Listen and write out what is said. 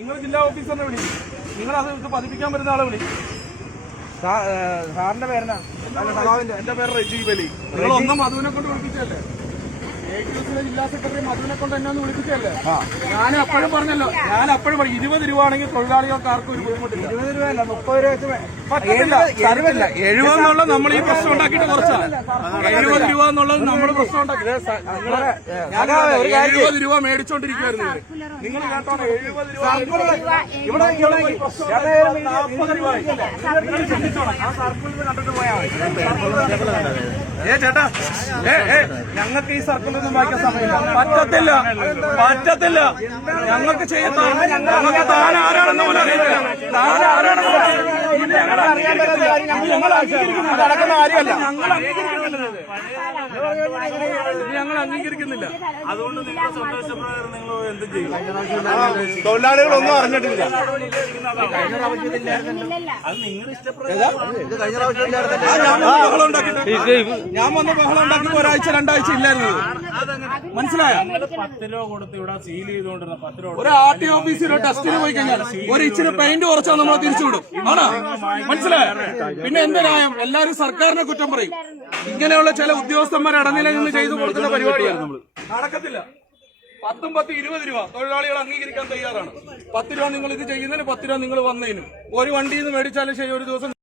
നിങ്ങൾ ജില്ലാ ഓഫീസറിനെ വിളി. നിങ്ങൾ അത് ഇത് പതിപ്പിക്കാൻ വരുന്ന ആളെ വിളി. സാറിന്റെ പേരെന്നാ? എന്റെ പേര് റജീബ് അലി. നിങ്ങൾ ഒന്നും മധുവിനെ കൊണ്ട് വിളിപ്പിച്ചല്ലേ? ജില്ലാ സെക്രട്ടറി മധുവിനെ കൊണ്ട് എന്നെ ഒന്ന് വിളിപ്പിച്ചല്ലേ? ഞാൻ അപ്പോഴും പറഞ്ഞല്ലോ, ഞാൻ അപ്പോഴും പറഞ്ഞു 20 രൂപ ആണെങ്കിൽ തൊഴിലാളികൾക്ക് ആർക്കും ഒരു ബുദ്ധിമുട്ടില്ല. 20 രൂപയല്ല 30 രൂപ പറ്റില്ല. 70 എന്നുള്ള നമ്മൾ ഈ പ്രശ്നം ഉണ്ടാക്കിയിട്ട് കുറച്ചാണ്. 70 രൂപ എന്നുള്ളത് നമ്മൾ പ്രശ്നം ഉണ്ടാക്കി. 70 രൂപ മേടിച്ചോണ്ടിരിക്കുവായിരുന്നു നിങ്ങൾ കേട്ടോ. 70 രൂപ 40 രൂപ കണ്ടിട്ട് പോയാൽ ചേട്ടാ, ഞങ്ങൾക്ക് ഈ സർക്കിളൊന്നും വായിക്കാൻ സമയമില്ല. പറ്റത്തില്ല, പറ്റത്തില്ല. ഞങ്ങൾക്ക് ചെയ്യുന്ന ഞങ്ങൾക്ക് താൻ ആരാണെന്ന് പോലും അറിയില്ല. താൻ ആരാണെന്ന് നടക്കുന്ന കാര്യമല്ല. ഞങ്ങൾ അംഗീകരിക്കുന്നില്ല. അതുകൊണ്ട് നിങ്ങൾ സന്തോഷപ്രകാരം നിങ്ങൾ എന്തും ചെയ്യും. തൊഴിലാളികളൊന്നും അറിഞ്ഞിട്ടില്ല. ഞാൻ വന്ന് ബഹളം ഉണ്ടാക്കി ഒരാഴ്ച 2 ആഴ്ച ഇല്ലായിരുന്നു. മനസ്സിലായോ? 10 രൂപ കൊടുത്ത് ഇവിടെ സീൽ ചെയ്തുകൊണ്ടിരുന്ന 10 രൂപ ഒരു ആർ ടി ഓഫീസിലോ ടെസ്റ്റിന് പോയി കഴിഞ്ഞാൽ ഒരു ഇച്ചിരി പെയിന്റ് കുറച്ചാൽ നമ്മളെ തിരിച്ചുവിടും. ആണോ? മനസ്സിലായോ? പിന്നെ എന്ത് ന്യായം? എല്ലാവരും സർക്കാരിനെ കുറ്റം പറയും. ഇങ്ങനെയുള്ള ചില ഉദ്യോഗസ്ഥന്മാർ ഇടനിലയിൽ നിന്ന് ചെയ്തു കൊടുക്കുന്ന പരിപാടിയാണ് നമ്മൾ. നടക്കത്തില്ല. 10, 10, 20 രൂപ തൊഴിലാളികൾ അംഗീകരിക്കാൻ തയ്യാറാണ്. 10 രൂപ നിങ്ങൾ ഇത് ചെയ്യുന്നതിന് 10 രൂപ നിങ്ങൾ വന്നതിനും ഒരു വണ്ടിയിൽ നിന്ന് മേടിച്ചാലും ശരി ഒരു ദിവസം